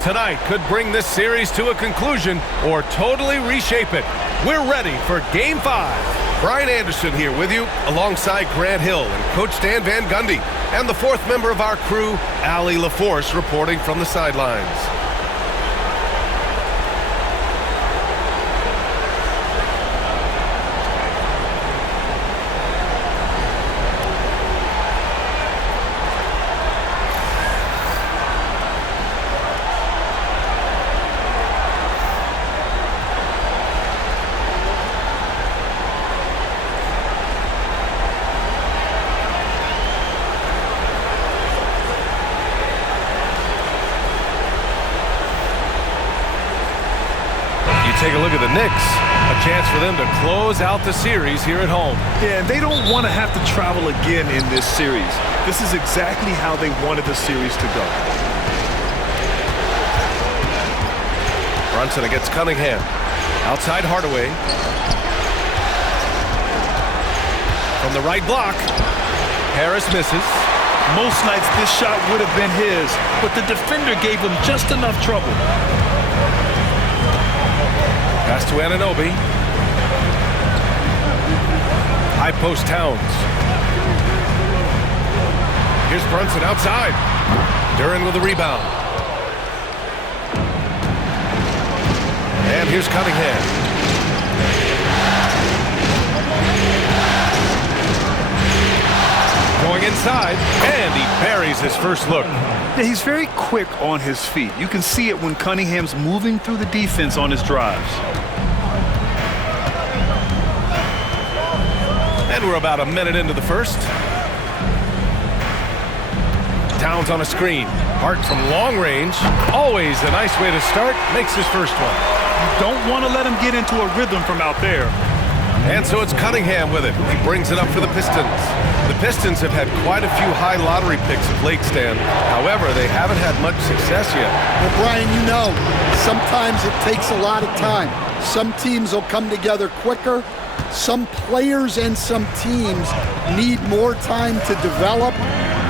Tonight could bring this series to a conclusion or totally reshape it. We're ready for Game 5. Brian Anderson here with you alongside Grant Hill and Coach Dan Van Gundy. And the fourth member of our crew, Allie LaForce, reporting from the sidelines. Take a look at the Knicks. A chance for them to close out the series here at home. Yeah, and they don't want to have to travel again in this series. This is exactly how they wanted the series to go. Brunson against Cunningham. Outside Hardaway. From the right block. Harris misses. Most nights this shot would have been his, but the defender gave him just enough trouble. Pass to Anunoby. High post Towns. Here's Brunson outside. Duren with the rebound. And here's Cunningham. Going inside, and he buries his first look. Yeah, he's very quick on his feet. You can see it when Cunningham's moving through the defense on his drives. And we're about a minute into the first. Towns on a screen. Hart from long range. Always a nice way to start. Makes his first one. You don't want to let him get into a rhythm from out there. And so it's Cunningham with it. He brings it up for the Pistons. The Pistons have had quite a few high lottery picks of late, Stan. However, they haven't had much success yet. Well, Brian, you know, sometimes it takes a lot of time. Some teams will come together quicker. Some players and some teams need more time to develop.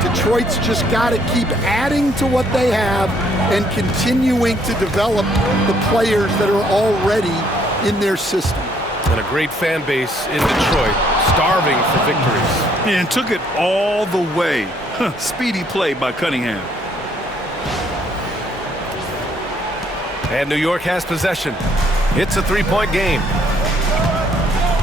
Detroit's just got to keep adding to what they have and continuing to develop the players that are already in their system. And a great fan base in Detroit, starving for victories. And took it all the way. Speedy play by Cunningham. And New York has possession. It's a three-point game.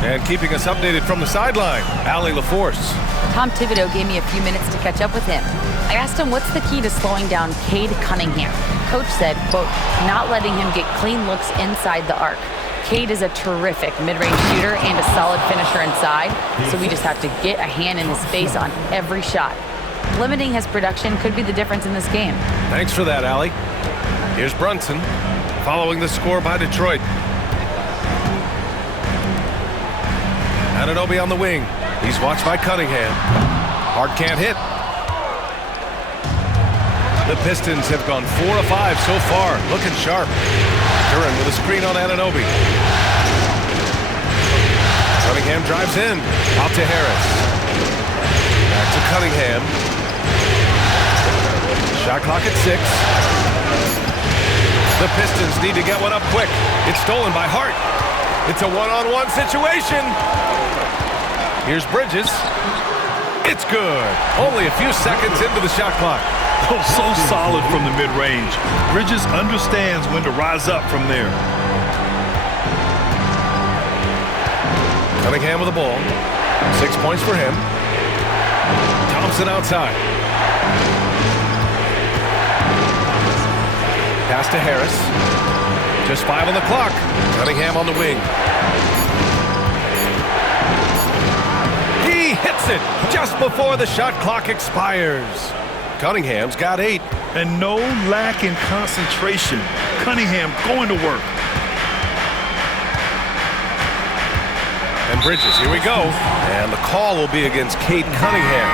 And keeping us updated from the sideline, Allie LaForce. Tom Thibodeau gave me a few minutes to catch up with him. I asked him what's the key to slowing down Cade Cunningham. Coach said, quote, not letting him get clean looks inside the arc. Cade is a terrific mid-range shooter and a solid finisher inside, so we just have to get a hand in his face on every shot. Limiting his production could be the difference in this game. Thanks for that, Allie. Here's Brunson, following the score by Detroit. Anunoby on the wing. He's watched by Cunningham. Hart can't hit. The Pistons have gone 4 of 5 so far, looking sharp. Duren with a screen on Anunoby. Cunningham drives in. Out to Harris. Back to Cunningham. Shot clock at 6. The Pistons need to get one up quick. It's stolen by Hart. It's a one-on-one situation. Here's Bridges. It's good. Only a few seconds into the shot clock. Oh, so solid from the mid-range. Bridges understands when to rise up from there. Cunningham with the ball. 6 points for him. Thompson outside. Pass to Harris. Just 5 on the clock. Cunningham on the wing. He hits it just before the shot clock expires. Cunningham's got 8. And no lack in concentration. Cunningham going to work. And Bridges, here we go. And the call will be against Cade Cunningham.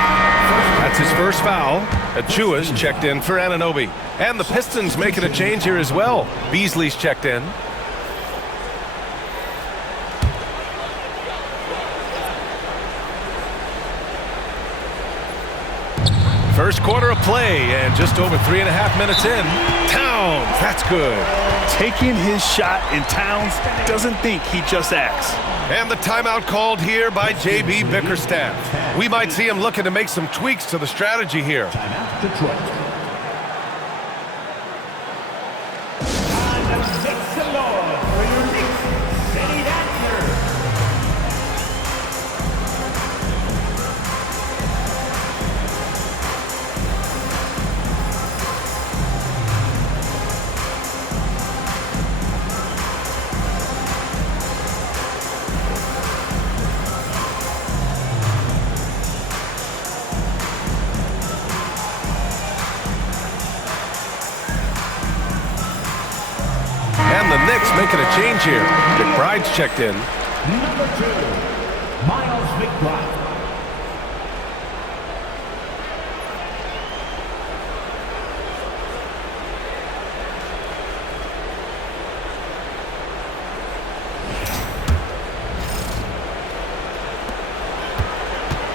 That's his first foul. Achua's checked in for Anunoby. And the Pistons making a change here as well. Beasley's checked in. First quarter of play, and just over 3.5 minutes in. Towns, that's good. Taking his shot, and Towns doesn't think, he just acts. And the timeout called here by J.B. Bickerstaff. We might see him looking to make some tweaks to the strategy here. Timeout, Detroit. Makes the Lord for your Knicks city dancer. And the Knicks making a change here. McBride's checked in. Number 2, Miles McBride.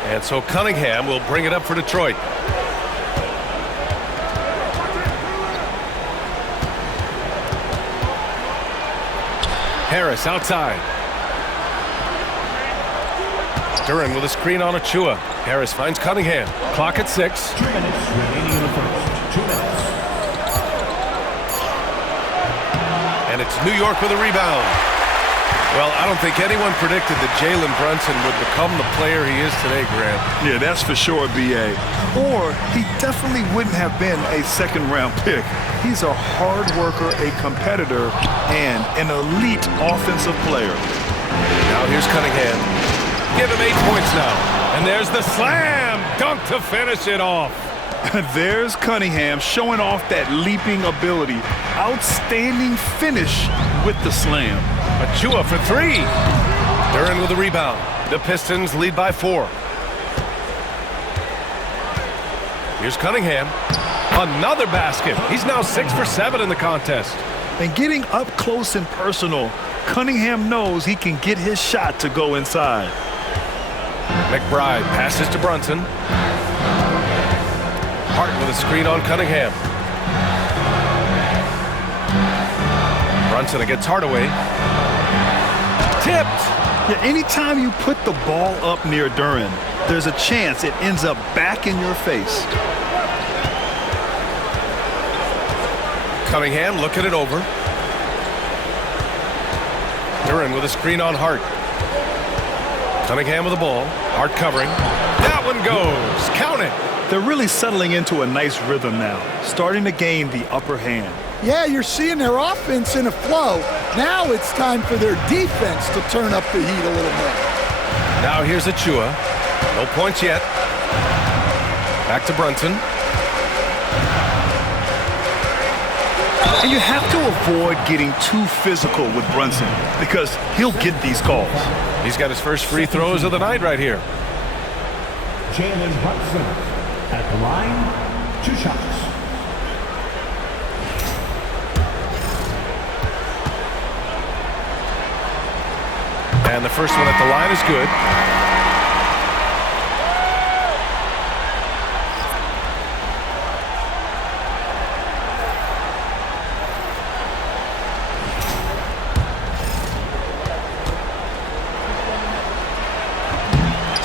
And so Cunningham will bring it up for Detroit. Harris outside. Duran with a screen on Achua. Harris finds Cunningham. Clock at 6. 2 minutes remaining in the first. 2 minutes. And it's New York with a rebound. Well, I don't think anyone predicted that Jalen Brunson would become the player he is today, Grant. Yeah, that's for sure, B.A. Or he definitely wouldn't have been a second-round pick. He's a hard worker, a competitor, and an elite offensive player. Now here's Cunningham. Give him 8 points now. And there's the slam dunk to finish it off. There's Cunningham showing off that leaping ability. Outstanding finish with the slam. Achua for 3. Duran with a rebound. The Pistons lead by 4. Here's Cunningham. Another basket. He's now 6 for 7 in the contest. And getting up close and personal, Cunningham knows he can get his shot to go inside. McBride passes to Brunson. Hart with a screen on Cunningham. Brunson against Hardaway. Tipped. Yeah, anytime you put the ball up near Duran, there's a chance it ends up back in your face. Cunningham looking it over. Duran with a screen on Hart. Cunningham with the ball. Hart covering. That one goes. Count it. They're really settling into a nice rhythm now, starting to gain the upper hand. Yeah, you're seeing their offense in a flow. Now it's time for their defense to turn up the heat a little more. Now here's Achua. No points yet. Back to Brunson. And you have to avoid getting too physical with Brunson because he'll get these calls. He's got his first free throws of the night right here. Jalen Brunson at the line. 2 shots. And the first one at the line is good.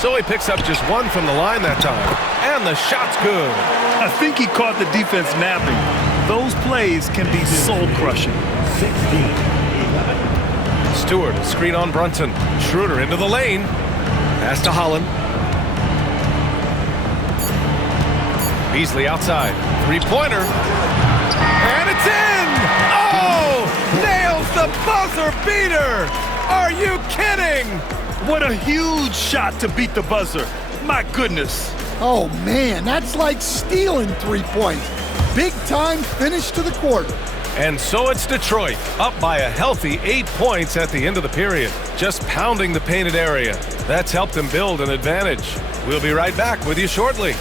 So he picks up just 1 from the line that time. And the shot's good. I think he caught the defense napping. Those plays can be soul-crushing. 16-11. Stewart, screen on Brunson. Schroeder into the lane. Pass to Holland. Beasley outside. 3-pointer. And it's in! Oh! Nails the buzzer beater! Are you kidding? What a huge shot to beat the buzzer. My goodness. Oh, man, that's like stealing 3 points. Big time finish to the quarter. And so it's Detroit, up by a healthy 8 points at the end of the period, just pounding the painted area. That's helped them build an advantage. We'll be right back with you shortly.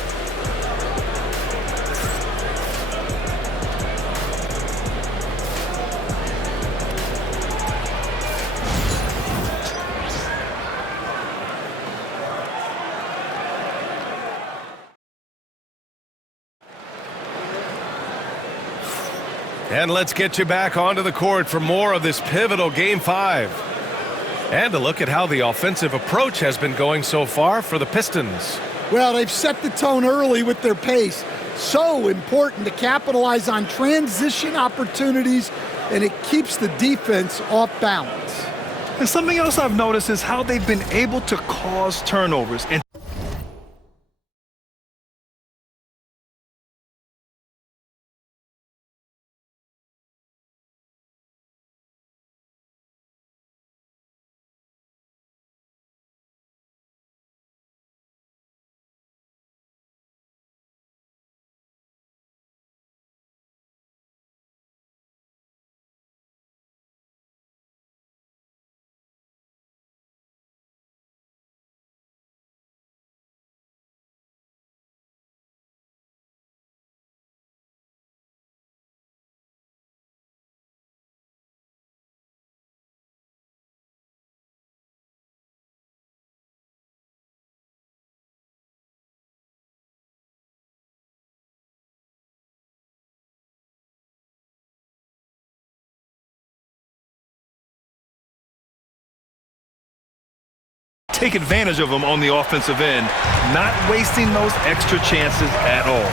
And let's get you back onto the court for more of this pivotal Game 5. And a look at how the offensive approach has been going so far for the Pistons. Well, they've set the tone early with their pace. So important to capitalize on transition opportunities, and it keeps the defense off balance. And something else I've noticed is how they've been able to cause turnovers. And take advantage of them on the offensive end, not wasting those extra chances at all.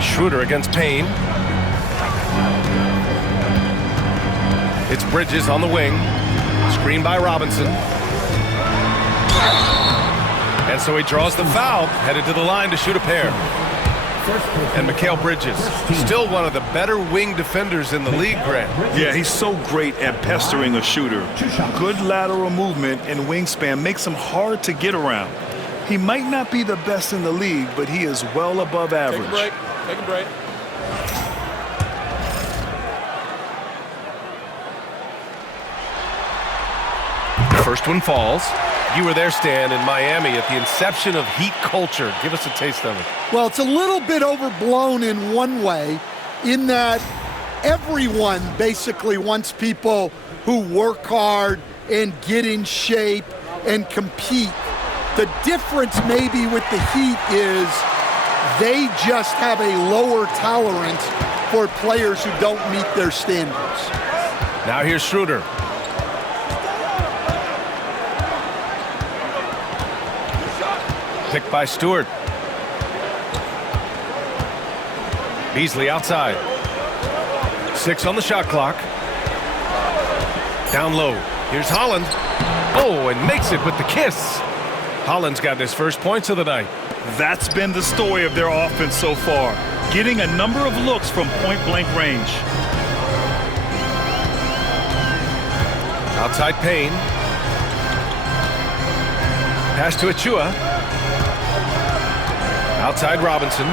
Schroeder against Payne. It's Bridges on the wing. Screen by Robinson. And so he draws the foul, headed to the line to shoot a pair. And Mikal Bridges, still one of the better wing defenders in the league, Grant. Yeah, he's so great at pestering a shooter. Good lateral movement and wingspan makes him hard to get around. He might not be the best in the league, but he is well above average. Take a break. Take a break. First one falls. You were there, Stan, in Miami at the inception of Heat culture. Give us a taste of it. Well, it's a little bit overblown in one way, in that everyone basically wants people who work hard and get in shape and compete. The difference maybe with the Heat is they just have a lower tolerance for players who don't meet their standards. Now here's Schroeder. Picked by Stewart. Beasley outside. 6 on the shot clock. Down low. Here's Holland. Oh, and makes it with the kiss. Holland's got his first points of the night. That's been the story of their offense so far, getting a number of looks from point-blank range. Outside Payne. Pass to Achua. Outside Robinson.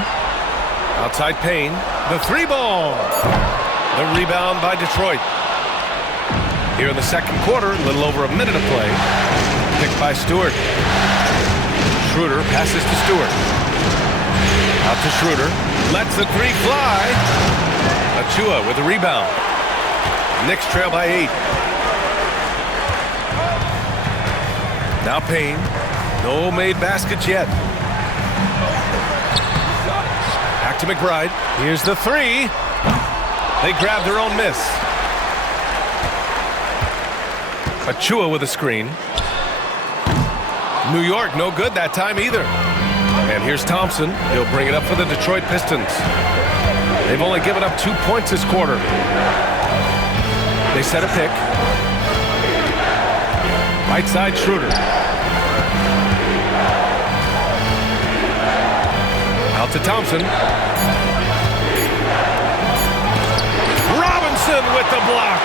Outside Payne. The 3-ball. The rebound by Detroit. Here in the second quarter, a little over a minute of play. Picked by Stewart. Schroeder passes to Stewart. Out to Schroeder. Lets the 3 fly. Achua with the rebound. Knicks trail by 8. Now Payne. No made baskets yet. Back to McBride. Here's the 3. They grab their own miss. Achua with a screen. New York no good that time either. And here's Thompson. He'll bring it up for the Detroit Pistons. They've only given up 2 points this quarter. They set a pick. Right side Schroeder. Out to Thompson. Robinson with the block.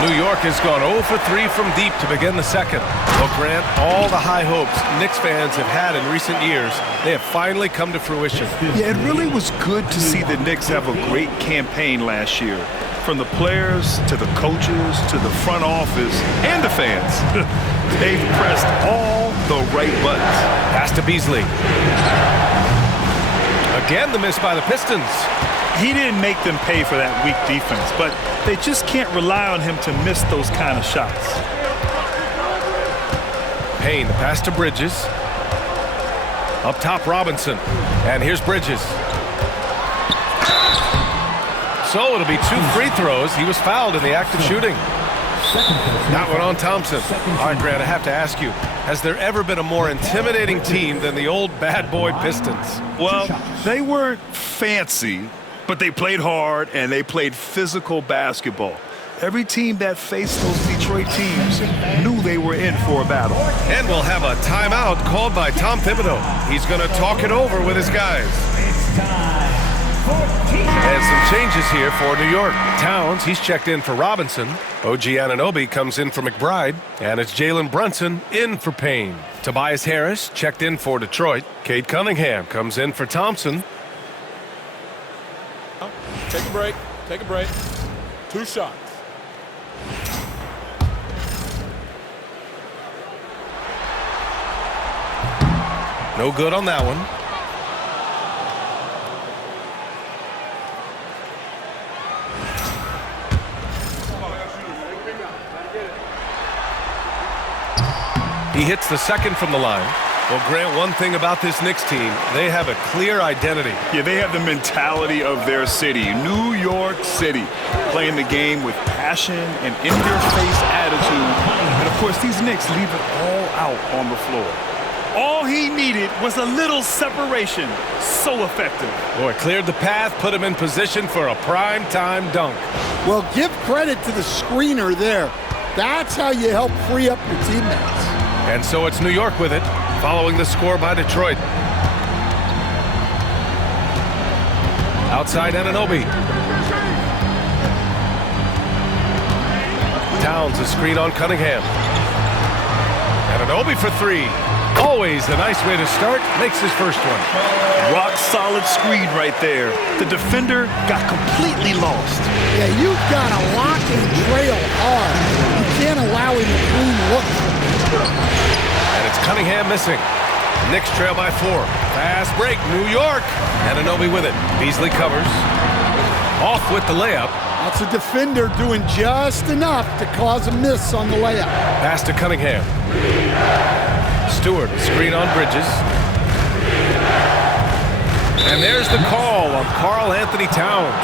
New York has gone 0 for 3 from deep to begin the second. Well, Grant, all the high hopes Knicks fans have had in recent years, they have finally come to fruition. Yeah, it really was good to see the Knicks have a great campaign last year. From the players to the coaches to the front office and the fans. They've pressed all the right buttons. Pass to Beasley. Again, the miss by the Pistons. He didn't make them pay for that weak defense, but they just can't rely on him to miss those kind of shots. Payne, the pass to Bridges. Up top, Robinson. And here's Bridges. So it'll be 2 free throws. He was fouled in the act of shooting. That one on Thompson. All right, Grant, I have to ask you, has there ever been a more intimidating team than the old bad boy Pistons? Well, they weren't fancy, but they played hard and they played physical basketball. Every team that faced those Detroit teams knew they were in for a battle. And we'll have a timeout called by Tom Thibodeau. He's going to talk it over with his guys. It's time for And some changes here for New York. Towns, he's checked in for Robinson. OG Anunoby comes in for McBride. And it's Jalen Brunson in for Payne. Tobias Harris checked in for Detroit. Cade Cunningham comes in for Thompson. Take a break. Take a break. 2 shots. No good on that one. He hits the second from the line. Well, Grant, one thing about this Knicks team, they have a clear identity. Yeah, they have the mentality of their city, New York City, playing the game with passion and in-your-face attitude. And, of course, these Knicks leave it all out on the floor. All he needed was a little separation. So effective. Boy, cleared the path, put him in position for a prime-time dunk. Well, give credit to the screener there. That's how you help free up your teammates. And so it's New York with it, following the score by Detroit. Outside Anunoby. Towns a screen on Cunningham. Anunoby for 3. Always a nice way to start. Makes his first one. Rock solid screen right there. The defender got completely lost. Yeah, you've got to lock and trail hard. You can't allow him to clean look. And it's Cunningham missing. Knicks trail by 4. Fast break, New York. Anunoby with it. Beasley covers. Off with the layup. That's a defender doing just enough to cause a miss on the layup. Pass to Cunningham. Stewart, screen on Bridges. And there's the call on Karl Anthony Towns.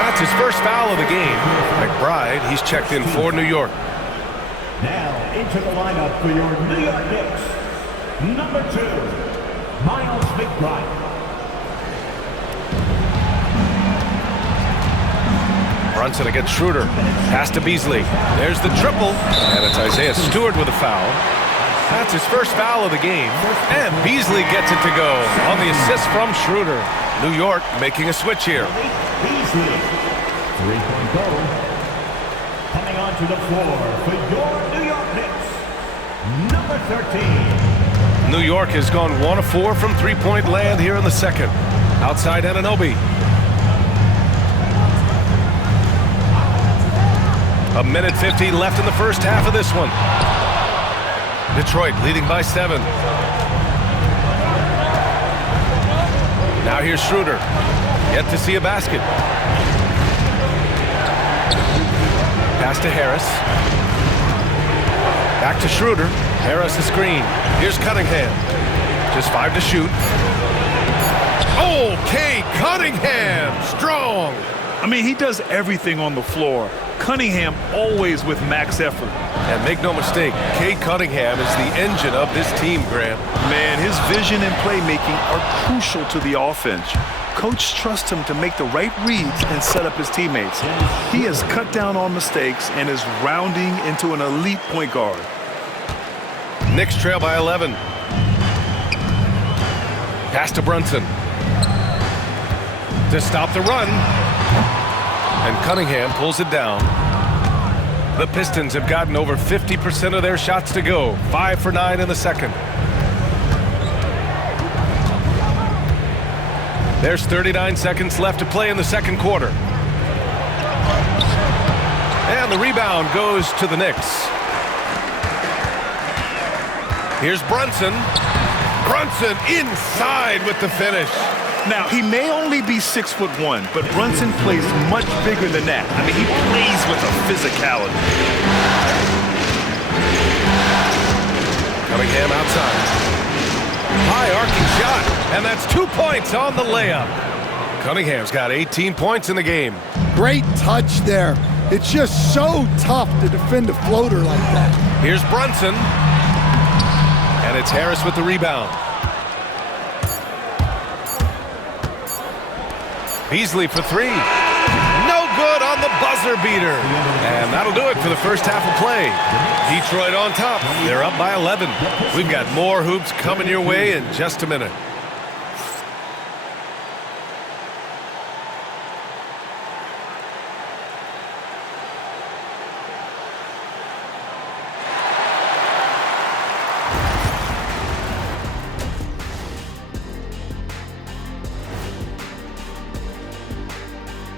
That's his first foul of the game. McBride, he's checked in for New York. Now into the lineup for your New York Knicks. Number 2, Miles McBride. Brunson against Schroeder. Pass to Beasley. There's the triple. And it's Isaiah Stewart with a foul. That's his first foul of the game. And Beasley gets it to go on the assist from Schroeder. New York making a switch here. Beasley. 3-point goal. Coming onto the floor for your New York Knicks. Number 13. New York has gone 1 of 4 from three-point land here in the second. Outside Anunoby. A minute 50 left in the first half of this one. Detroit leading by 7. Now here's Schroeder. Yet to see a basket. Pass to Harris. Back to Schroeder. Harris the screen. Here's Cunningham. Just 5 to shoot. Oh, Cade Cunningham. Strong. I mean, he does everything on the floor. Cunningham always with max effort. And make no mistake, Cade Cunningham is the engine of this team, Grant. Man, his vision and playmaking are crucial to the offense. Coach trusts him to make the right reads and set up his teammates. He has cut down on mistakes and is rounding into an elite point guard. Knicks trail by 11. Pass to Brunson. To stop the run. And Cunningham pulls it down. The Pistons have gotten over 50% of their shots to go. 5 for 9 in the second. There's 39 seconds left to play in the second quarter. And the rebound goes to the Knicks. Here's Brunson. Brunson inside with the finish. Now, he may only be 6'1", but Brunson plays much bigger than that. I mean, he plays with a physicality. Cunningham outside. High arcing shot, and that's 2 points on the layup. Cunningham's got 18 points in the game. Great touch there. It's just so tough to defend a floater like that. Here's Brunson. And it's Harris with the rebound. Beasley for three. No good on the buzzer beater. And that'll do it for the first half of play. Detroit on top. They're up by 11. We've got more hoops coming your way in just a minute.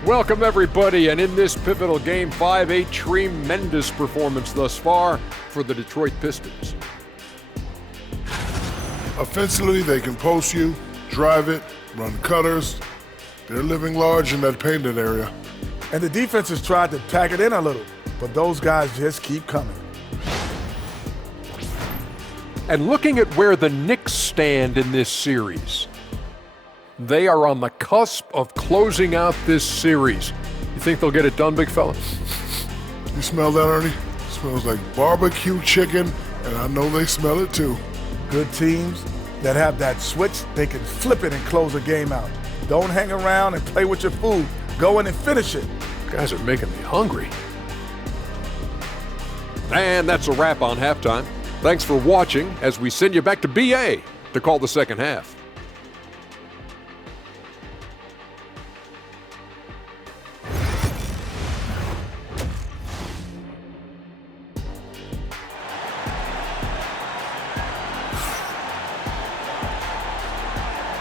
Welcome, everybody, and in this pivotal Game 5, a tremendous performance thus far for the Detroit Pistons. Offensively, they can post you, drive it, run cutters. They're living large in that painted area. And the defense has tried to pack it in a little, but those guys just keep coming. And looking at where the Knicks stand in this series, they are on the cusp of closing out this series. You think they'll get it done, big fella? You smell that, Ernie? It smells like barbecue chicken, and I know they smell it too. Good teams that have that switch, they can flip it and close a game out. Don't hang around and play with your food. Go in and finish it. Guys are making me hungry. And that's a wrap on halftime. Thanks for watching as we send you back to BA to call the second half.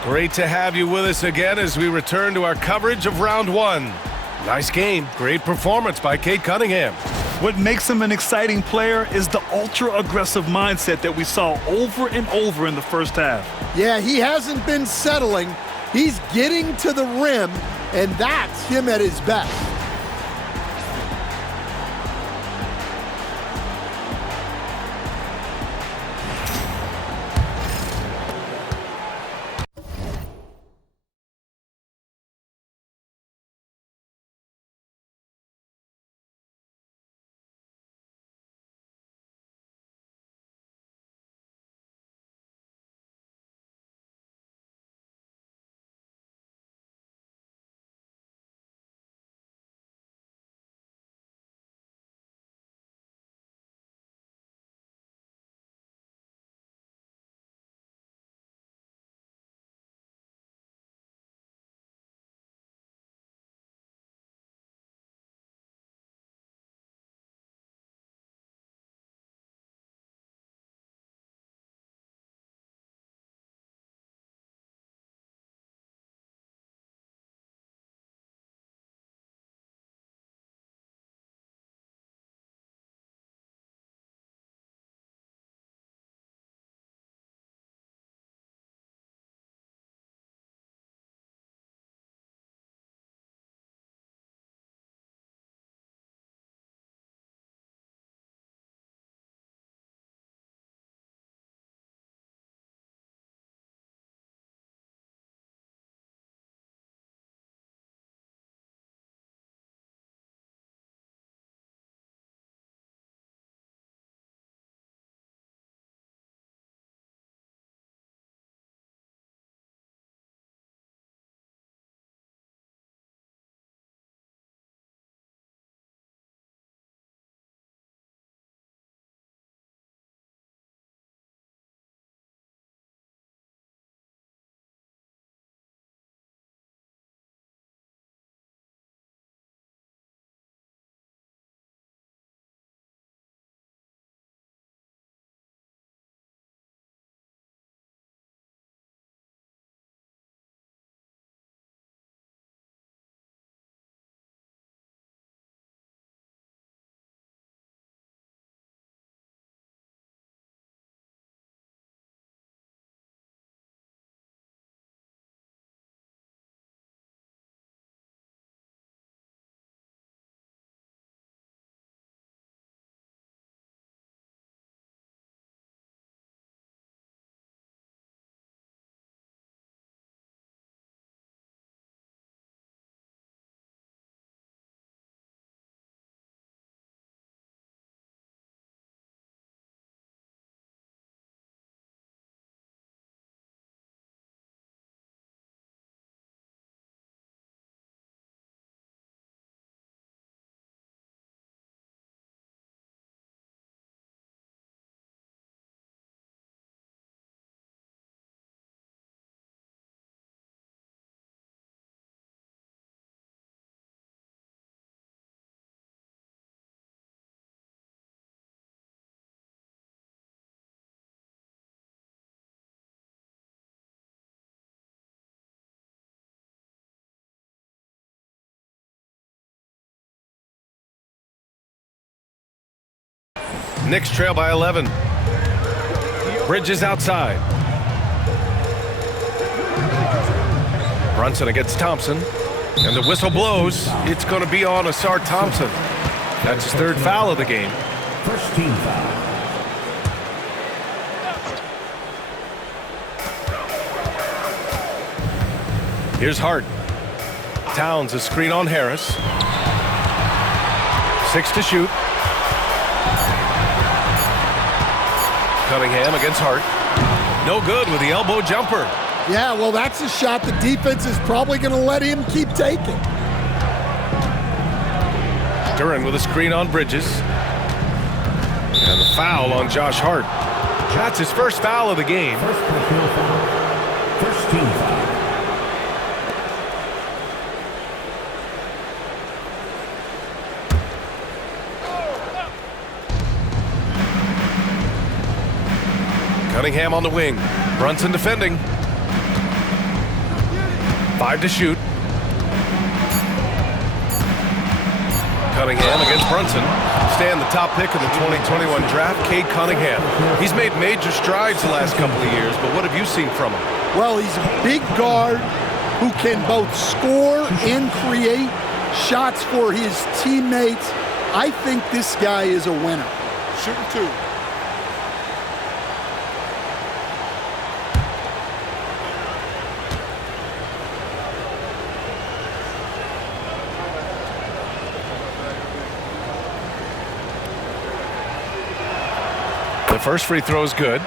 Great to have you with us again as we return to our coverage of round one. Nice game. Great performance by Cade Cunningham. What makes him an exciting player is the ultra-aggressive mindset that we saw over and over in the first half. Yeah, he hasn't been settling. He's getting to the rim, and that's him at his best. Knicks trail by 11. Bridges outside. Brunson against Thompson. And the whistle blows. It's going to be on Asar Thompson. That's his third foul of the game. First team foul. Here's Hart. Towns a screen on Harris. 6 to shoot. Cunningham against Hart. No good with the elbow jumper. Yeah, well, that's a shot the defense is probably going to let him keep taking. Duran with a screen on Bridges. And the foul on Josh Hart. That's his first foul of the game. First personal foul. First team foul. Cunningham on the wing. Brunson defending. 5 to shoot. Cunningham against Brunson. Staying the top pick of the 2021 draft, Cade Cunningham. He's made major strides the last couple of years, but what have you seen from him? Well, he's a big guard who can both score and create shots for his teammates. I think this guy is a winner. Shooting 2. The first free throw is good.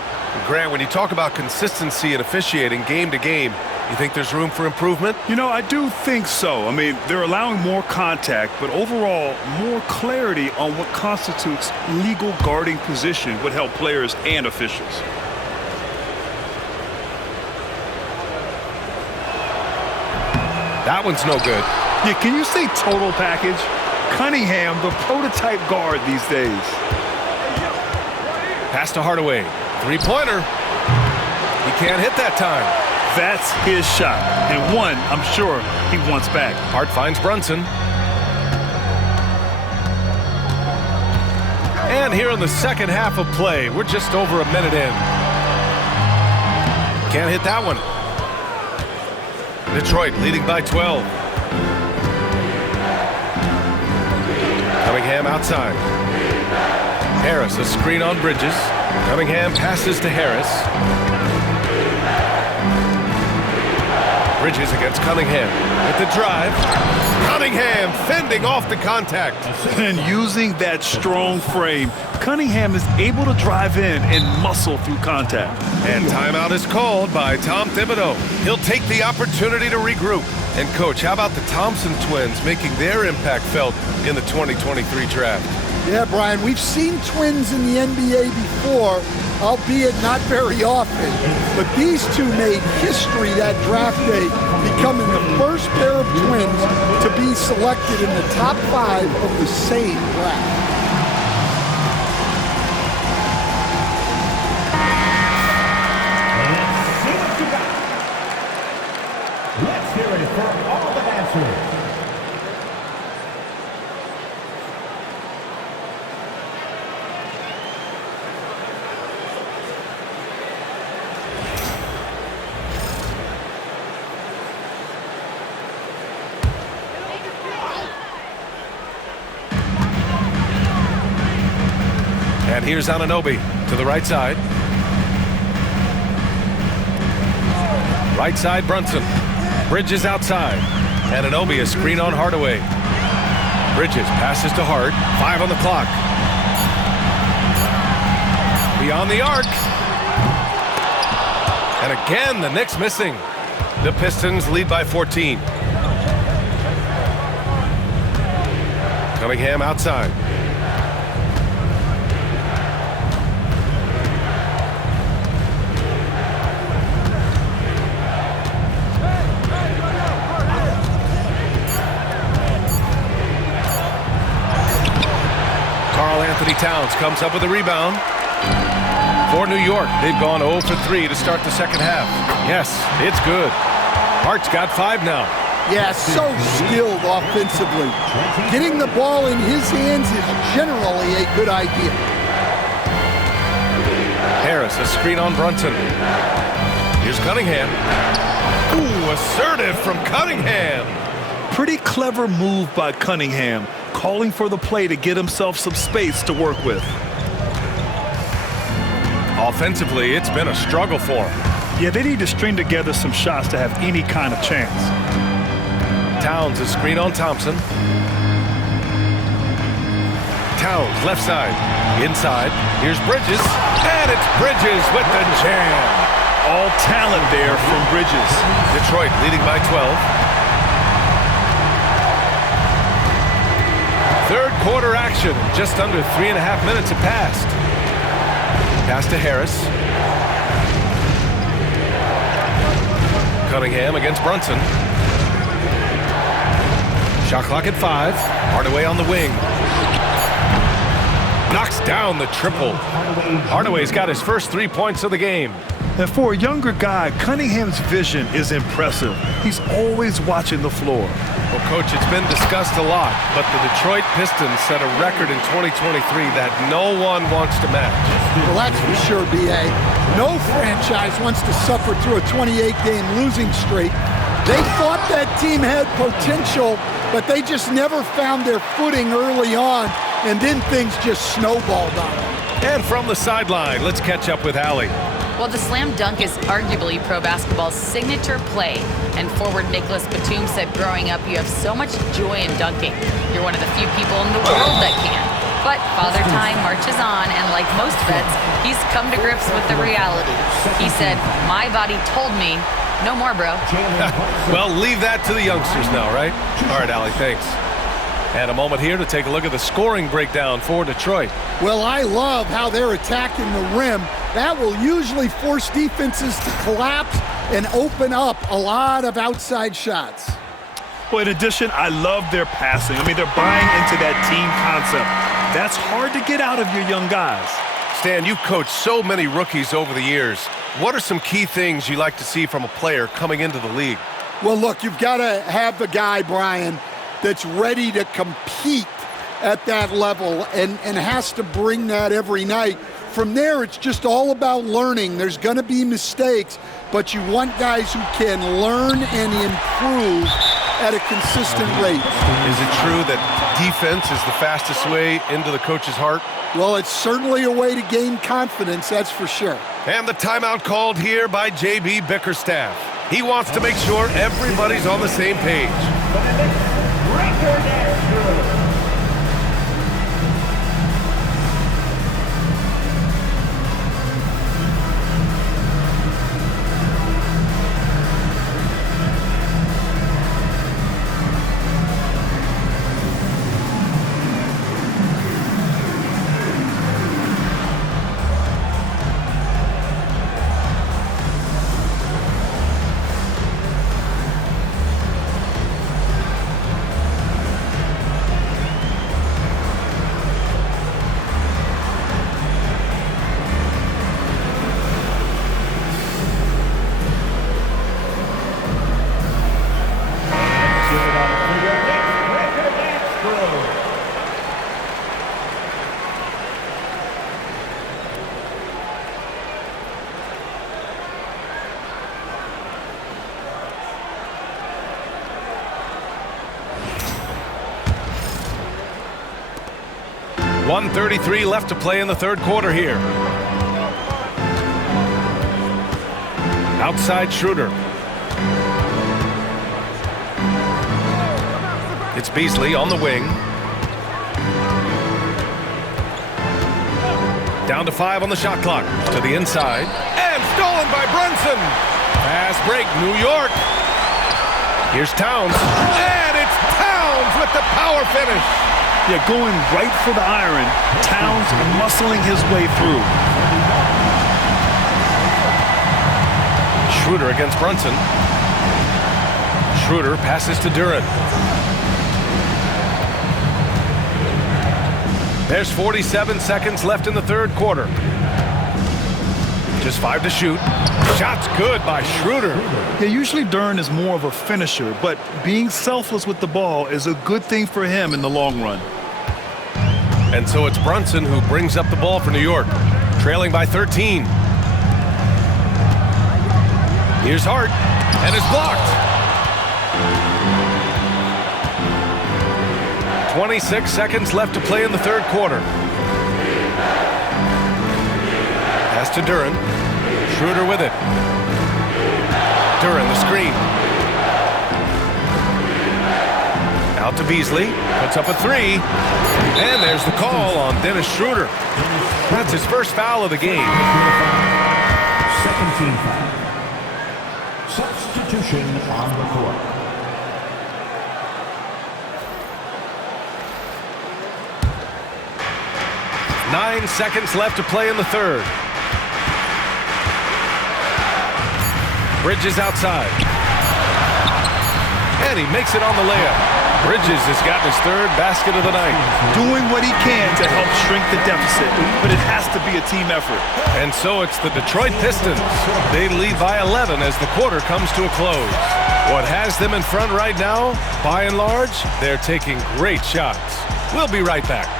Grant, when you talk about consistency and officiating game to game, you think there's room for improvement? You know, I do think so. I mean, they're allowing more contact, but overall, more clarity on what constitutes legal guarding position would help players and officials. That one's no good. Yeah, can you say total package? Cunningham, the prototype guard these days. Pass to Hardaway. Three-pointer. He can't hit that time. That's his shot, and one I'm sure he wants back. Hart finds Brunson. And here in the second half of play, we're just over a minute in. Can't hit that one. Detroit leading by 12. Cunningham outside. Harris, a screen on Bridges. Cunningham passes to Harris. Bridges against Cunningham with the drive. Cunningham fending off the contact. And using that strong frame, Cunningham is able to drive in and muscle through contact. And timeout is called by Tom Thibodeau. He'll take the opportunity to regroup. And coach, how about the Thompson twins making their impact felt in the 2023 draft? Yeah, Brian, we've seen twins in the NBA before, albeit not very often. But these two made history that draft day, becoming the first pair of twins to be selected in the top 5 of the same draft. Let's hear it for all the dancers. And here's Anunoby to the right side. Right side, Brunson. Bridges outside. Anunoby a screen on Hardaway. Bridges passes to Hart. 5 on the clock. Beyond the arc. And again, the Knicks missing. The Pistons lead by 14. Cunningham outside. Anthony Towns comes up with a rebound. For New York, they've gone 0 for 3 to start the second half. Yes, it's good. Hart's got 5 now. Yeah, so skilled offensively. Getting the ball in his hands is generally a good idea. Harris, a screen on Brunson. Here's Cunningham. Ooh, assertive from Cunningham. Pretty clever move by Cunningham, calling for the play to get himself some space to work with. Offensively, it's been a struggle for him. Yeah, they need to string together some shots to have any kind of chance. Towns, a screen on Thompson. Towns, left side, inside. Here's Bridges, and it's Bridges with the jam. All talent there from Bridges. Detroit leading by 12. Third quarter action. Just under 3.5 minutes have passed. Pass to Harris. Cunningham against Brunson. Shot clock at 5. Hardaway on the wing. Knocks down the triple. Hardaway's got his first 3 points of the game. And for a younger guy, Cunningham's vision is impressive. He's always watching the floor. Well, Coach, it's been discussed a lot, but the Detroit Pistons set a record in 2023 that no one wants to match. Well, that's for sure, B.A. No franchise wants to suffer through a 28-game losing streak. They thought that team had potential, but they just never found their footing early on, and then things just snowballed on them. And from the sideline, let's catch up with Allie. Well, the slam dunk is arguably pro basketball's signature play. And forward Nicholas Batum said growing up, you have so much joy in dunking. You're one of the few people in the world that can. But Father Time marches on, and like most vets, he's come to grips with the reality. He said, my body told me, no more, bro. Well, leave that to the youngsters now, right? All right, Allie, thanks. And a moment here to take a look at the scoring breakdown for Detroit. Well, I love how they're attacking the rim. That will usually force defenses to collapse and open up a lot of outside shots. Well, in addition, I love their passing. I mean, they're buying into that team concept. That's hard to get out of your young guys. Stan, you've coached so many rookies over the years. What are some key things you like to see from a player coming into the league? Well, look, you've got to have the guy, Brian, that's ready to compete at that level and has to bring that every night. From there, it's just all about learning. There's going to be mistakes, but you want guys who can learn and improve at a consistent rate. Is it true that defense is the fastest way into the coach's heart? Well, it's certainly a way to gain confidence, that's for sure. And the timeout called here by J.B. Bickerstaff. He wants to make sure everybody's on the same page. .133 left to play in the third quarter here. Outside Schroeder. It's Beasley on the wing. Down to 5 on the shot clock. To the inside. And stolen by Brunson. Fast break, New York. Here's Towns. And it's Towns with the power finish. Yeah, going right for the iron. Towns muscling his way through. Schroeder against Brunson. Schroeder passes to Duren. There's 47 seconds left in the third quarter. Just 5 to shoot. Shot's good by Schroeder. Yeah, usually Duren is more of a finisher, but being selfless with the ball is a good thing for him in the long run. And so it's Brunson who brings up the ball for New York, trailing by 13. Here's Hart, and it's blocked. 26 seconds left to play in the third quarter. Pass to Duren. Schroeder with it. Duren, the screen. Out to Beasley. Puts up a three. And there's the call on Dennis Schroeder. That's his first foul of the game. Second team foul. Substitution on the court. Nine seconds left to play in the third. Bridges outside. And he makes it on the layup. Bridges has gotten his third basket of the night. Doing what he can to help shrink the deficit, but it has to be a team effort. And so it's the Detroit Pistons. They lead by 11 as the quarter comes to a close. What has them in front right now, by and large, they're taking great shots. We'll be right back.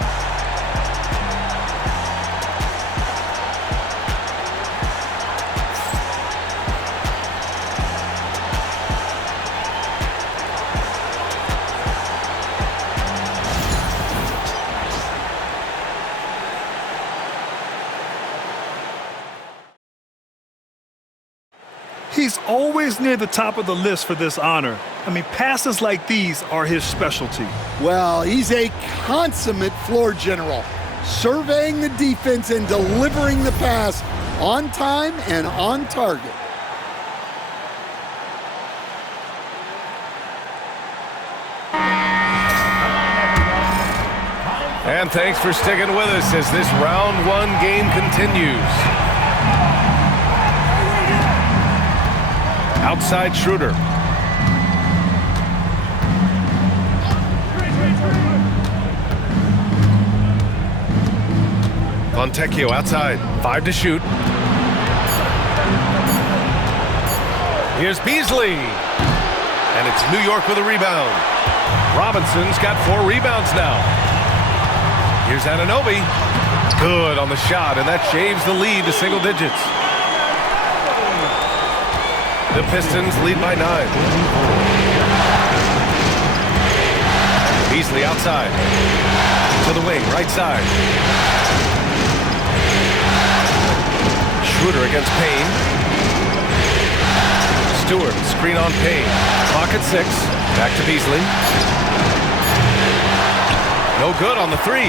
He's always near the top of the list for this honor. I mean, passes like these are his specialty. Well, he's a consummate floor general, surveying the defense and delivering the pass on time and on target. And thanks for sticking with us as this round one game continues. Outside Schroeder. Fontecchio outside. 5 to shoot. Here's Beasley. And it's New York with a rebound. Robinson's got 4 rebounds now. Here's Anunoby. Good on the shot, and that shaves the lead to single digits. The Pistons lead by 9. Beasley outside. To the wing, right side. Schroeder against Payne. Stewart, screen on Payne. Clock at 6. Back to Beasley. No good on the 3.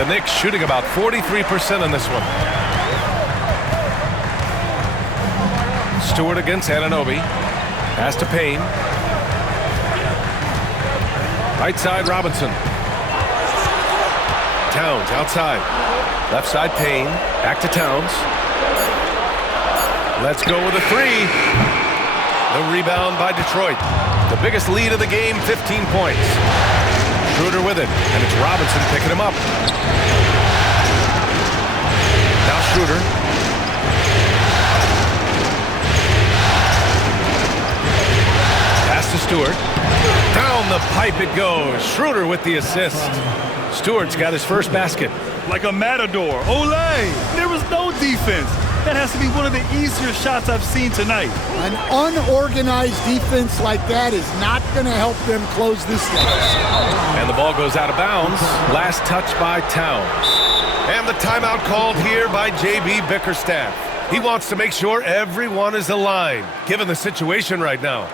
The Knicks shooting about 43% on this one. Stewart against Anunoby. Pass to Payne. Right side, Robinson. Towns outside. Left side, Payne. Back to Towns. Let's go with a 3. The rebound by Detroit. The biggest lead of the game, 15 points. Schroeder with it, and it's Robinson picking him up. Now Schroeder. Pass to Stewart. Down the pipe it goes. Schroeder with the assist. Stewart's got his first basket. Like a matador. Olay! There was no defense. That has to be one of the easier shots I've seen tonight. An unorganized defense like that is not going to help them close this game. And the ball goes out of bounds. Last touch by Towns. And the timeout called here by J.B. Bickerstaff. He wants to make sure everyone is aligned, given the situation right now.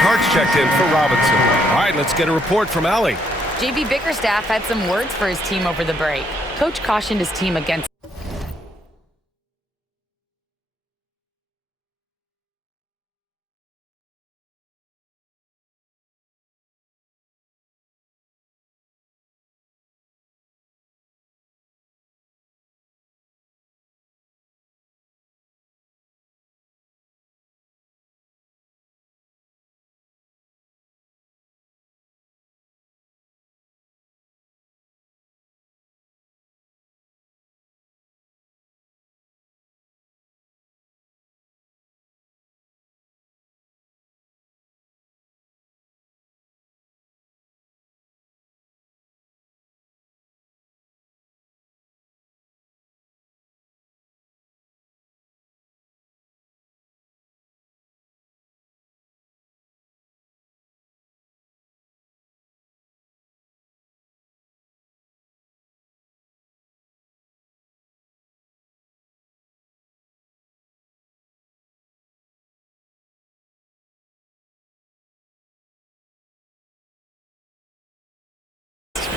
Hart's checked in for Robinson. All right, let's get a report from Allie. JB Bickerstaff had some words for his team over the break. Coach cautioned his team against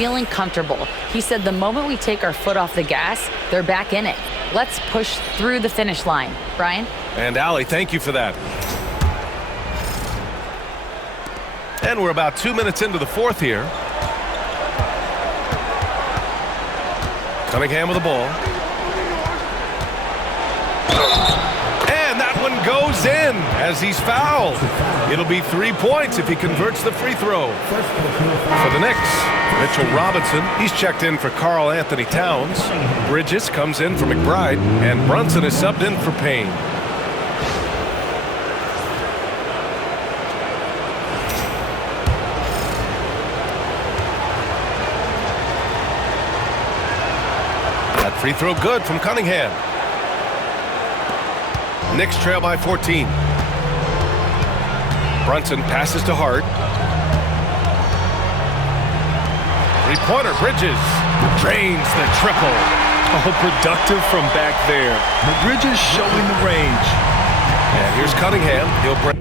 feeling comfortable. He said the moment we take our foot off the gas, they're back in it. Let's push through the finish line. Brian? And Allie, thank you for that. And we're about 2 minutes into the fourth here. Cunningham with the ball. And that one goes in as he's fouled. It'll be 3 points if he converts the free throw. For the Knicks, Mitchell Robinson, he's checked in for Karl Anthony Towns. Bridges comes in for McBride, and Brunson is subbed in for Payne. That free throw good from Cunningham. Knicks trail by 14. Brunson passes to Hart. Three-pointer, Bridges drains the triple. Oh, productive from back there. Bridges showing the range. And here's Cunningham. He'll break.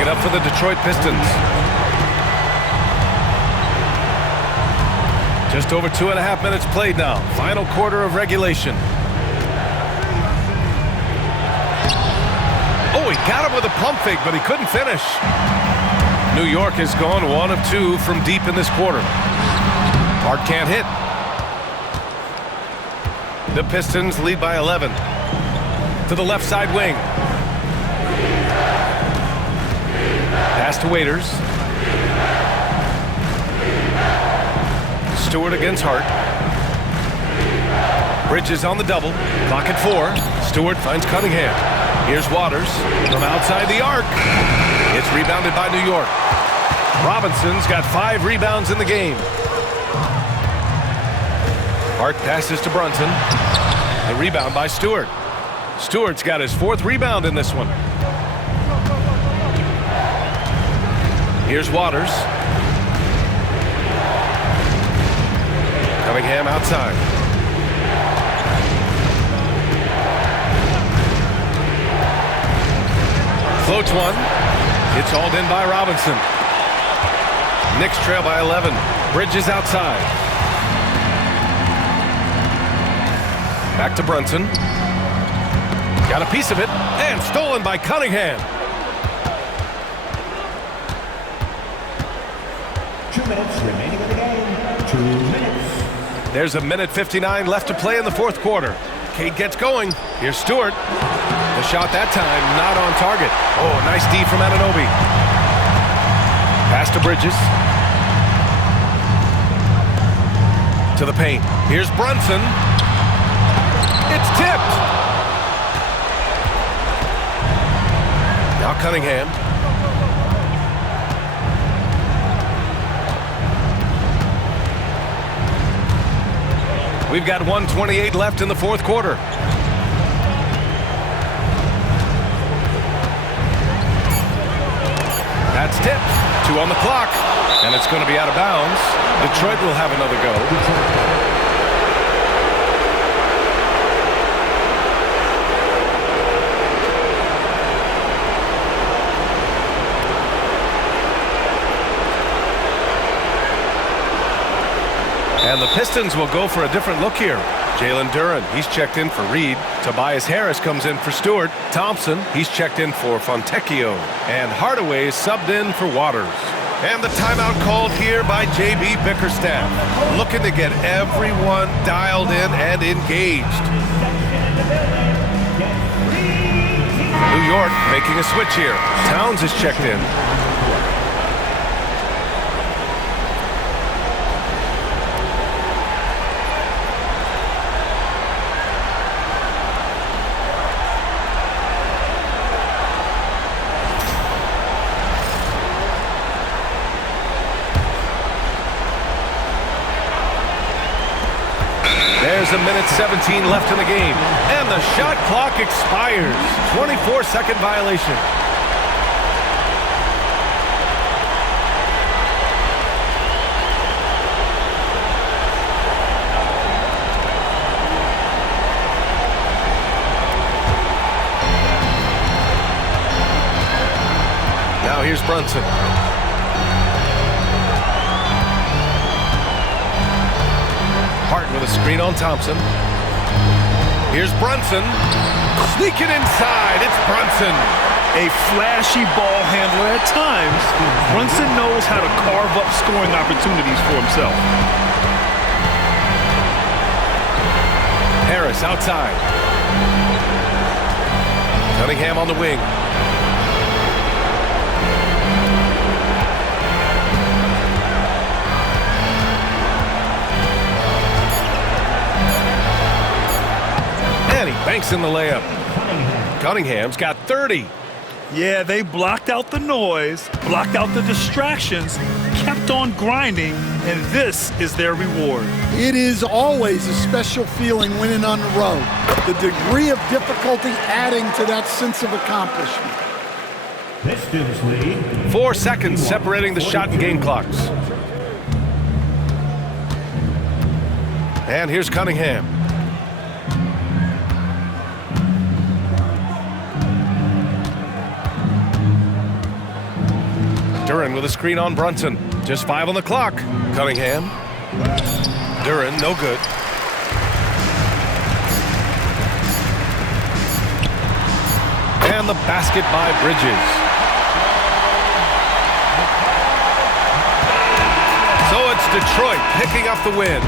Up for the Detroit Pistons. Just over 2.5 minutes played now. Final quarter of regulation. Oh, he got him with a pump fake, but he couldn't finish. New York has gone 1 of 2 from deep in this quarter. Hart can't hit. The Pistons lead by 11. To the left side wing. Pass to Waiters. Stewart against Hart. Bridges on the double. Clock at 4. Stewart finds Cunningham. Here's Waters from outside the arc. It's rebounded by New York. Robinson's got 5 rebounds in the game. Hart passes to Brunson. The rebound by Stewart. Stewart's got his 4th rebound in this one. Here's Waters. Cunningham outside. Floats one. It's hauled in by Robinson. Knicks trail by 11. Bridges outside. Back to Brunson. Got a piece of it. And stolen by Cunningham. 2 minutes remaining in the game. 2 minutes. There's a minute 59 left to play in the fourth quarter. Cade gets going. Here's Stewart. The shot that time not on target. Oh, nice D from Anunoby. Pass to Bridges. To the paint. Here's Brunson. It's tipped. Now Cunningham. We've got 1:28 left in the fourth quarter. That's tipped. 2 on the clock. And it's going to be out of bounds. Detroit will have another go. And the Pistons will go for a different look here. Jalen Duren, he's checked in for Reed. Tobias Harris comes in for Stewart. Thompson, he's checked in for Fontecchio. And Hardaway subbed in for Waters. And the timeout called here by J.B. Bickerstaff, looking to get everyone dialed in and engaged. New York making a switch here. Towns is checked in. There's a minute 17 left in the game. And the shot clock expires. 24-second violation. Now here's Brunson. With a screen on Thompson. Here's Brunson. Sneaking inside. It's Brunson. A flashy ball handler at times. Brunson knows how to carve up scoring opportunities for himself. Harris outside. Cunningham on the wing. And he banks in the layup. Cunningham's got 30. Yeah, they blocked out the noise, blocked out the distractions, kept on grinding, and this is their reward. It is always a special feeling winning on the road. The degree of difficulty adding to that sense of accomplishment. Pistons lead. 4 seconds separating the shot and game clocks. And here's Cunningham. Duren with a screen on Brunson. Just 5 on the clock. Cunningham. Duren, no good. And the basket by Bridges. So it's Detroit picking up the win.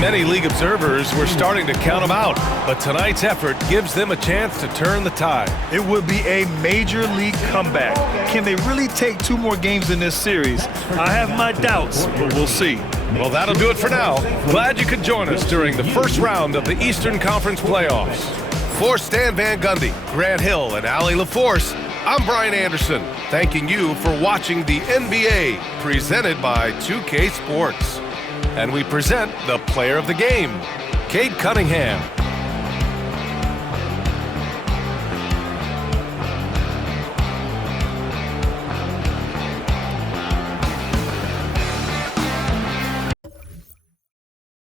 Many league observers were starting to count them out, but tonight's effort gives them a chance to turn the tide. It would be a major league comeback. Can they really take 2 more games in this series? I have my doubts, but we'll see. Well, that'll do it for now. Glad you could join us during the first round of the Eastern Conference playoffs. For Stan Van Gundy, Grant Hill, and Allie LaForce, I'm Brian Anderson, thanking you for watching the NBA presented by 2K Sports. And we present the player of the game, Cade Cunningham.